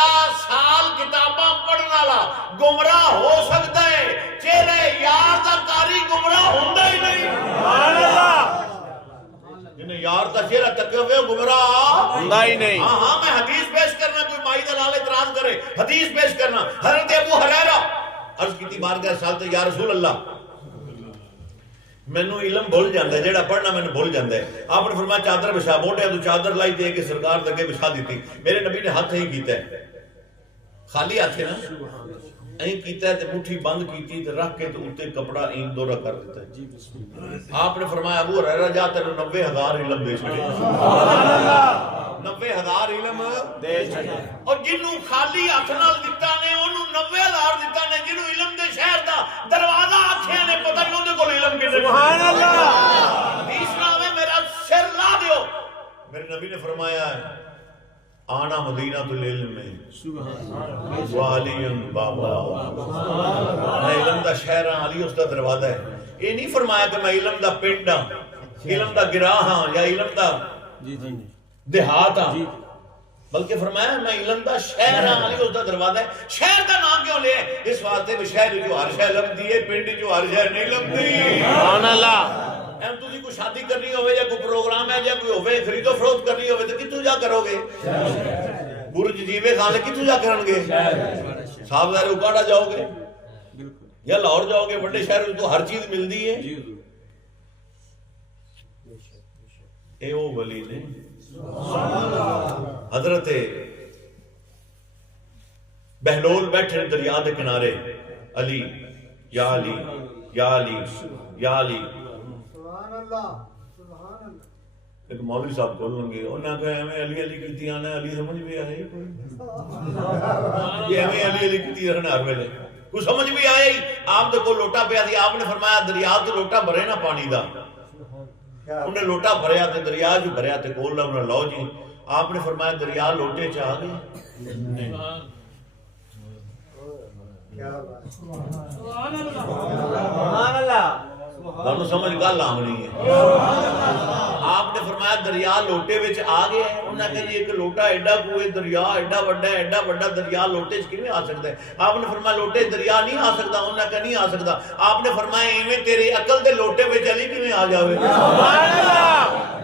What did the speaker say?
50 سال کتاباں پڑھنے والا گمراہ ہو سکتا ہے، چہرے یار دا کاری گمراہ ہوندا ہی نہیں۔ سبحان اللہ۔ جنہیں یار دا چہرہ تکے ہوئے گمراہ ہوندا ہی نہیں۔ ہاں میں حدیث پیش کرنا، کوئی مائی دلال اعتراض کرے، حدیث پیش کرنا۔ حضرت ابو ہریرہ عرض کیتی بارگاہ رسالت یا رسول اللہ مینوں علم بھول جاندا ہے، جیڑا پڑھنا مینوں بھول جاندا ہے۔ آپ نے فرمایا چادر بچھا، موٹے تو چادر لائی دے کے سرکار دے اگے بچھا دیتی۔ میرے نبی نے ہاتھ ہی کیتا ہے، خالی ہاتھ ہے نا، این کیتا ہے تے مٹھی بند کیتی تے رکھ کے تے اوتے کپڑا این دورہ کر دیتا ہے۔ آپ نے فرمایا ابو ہریرہ جا تینوں 90,000 علم دے چھڑے۔ سبحان اللہ۔ 90,000 علم دے چھڑے۔ اور جنوں خالی ہاتھ نال دتا نے انہوں 90,000 دتا نے، جنوں علم دے شہر دا دروازہ آکھیا نے، پتہ نہیں اودے کول علم کنے۔ سبحان اللہ۔ حدیث نام ہے میرا سر لا دیو۔ میرے نبی نے فرمایا ہے آنا مدینہ العلم وعلی بابا، میں علم دا شہر ہاں، علی اس دا دروازہ ہے۔ یہ نہیں فرمایا کہ میں علم دا پنڈ ہاں، علم دا گراہ ہاں، یا علم دا دیہات ہاں، بلکہ فرمایا میں علم دا شہر ہاں، علی اس دا دروازہ ہے۔ شہر دا نام کیوں لے؟ اس واسطے بھی شہر جو ہر شہر لبدی ہے، پنڈ جو ہر شہر نہیں لبدی۔ سبحان اللہ۔ ایم تسی کوئی شادی کرنی ہوئے یا کوئی پروگرام ہے یا کوئی ہوئے خرید و فروخت کرنی ہوئے تو کتوں جا کرو گے؟ برج جیوے خانے کتوں جا کرن گے؟ صاحب ظاہر اکاڑا جاؤ گے یا لاہور جاؤ گے؟ بڑے شہر تو ہر چیز ملتی ہے۔ اے وہ ولی نے حضرت بہلول بیٹھے دریا دے کنارے، علی یا علی یا علی یا علی۔ ایک مولوی صاحب کھول لیں گے، انہوں نے کہا ہمیں علی علی کیتی آنا، علی سمجھ بھی آئے کوئی یہ ہمیں علی علی کیتی رہنا ہر ویلے کوئی سمجھ بھی آئے ہی۔ آپ دے کو لوٹا پیا تھی، آپ نے فرمایا دریا تو لوٹا بھرے نا پانی دا، انہیں لوٹا بھریا تے دریا جو بھریا تے کول لا انہیں لو جی۔ آپ نے فرمایا دریا لوٹے چاہ گئے، سبحان اللہ۔ دونوں سمجھ گل آمنی ہے۔ آپ نے فرمایا دریا لوٹے وچ آ گیا ہے، انہوں نے کہا ایک لوٹا ایڈا کوئی دریا ایڈا بڑا دریا لوٹے وچ کیویں آ سکتا ہے؟ آپ نے فرمایا لوٹے دریا نہیں آ سکتا، انہوں نے کہا نہیں آ سکتا۔ آپ نے فرمایا ایویں تیری عقل دے لوٹے وچ علی کیویں آ جاوے؟ سبحان اللہ۔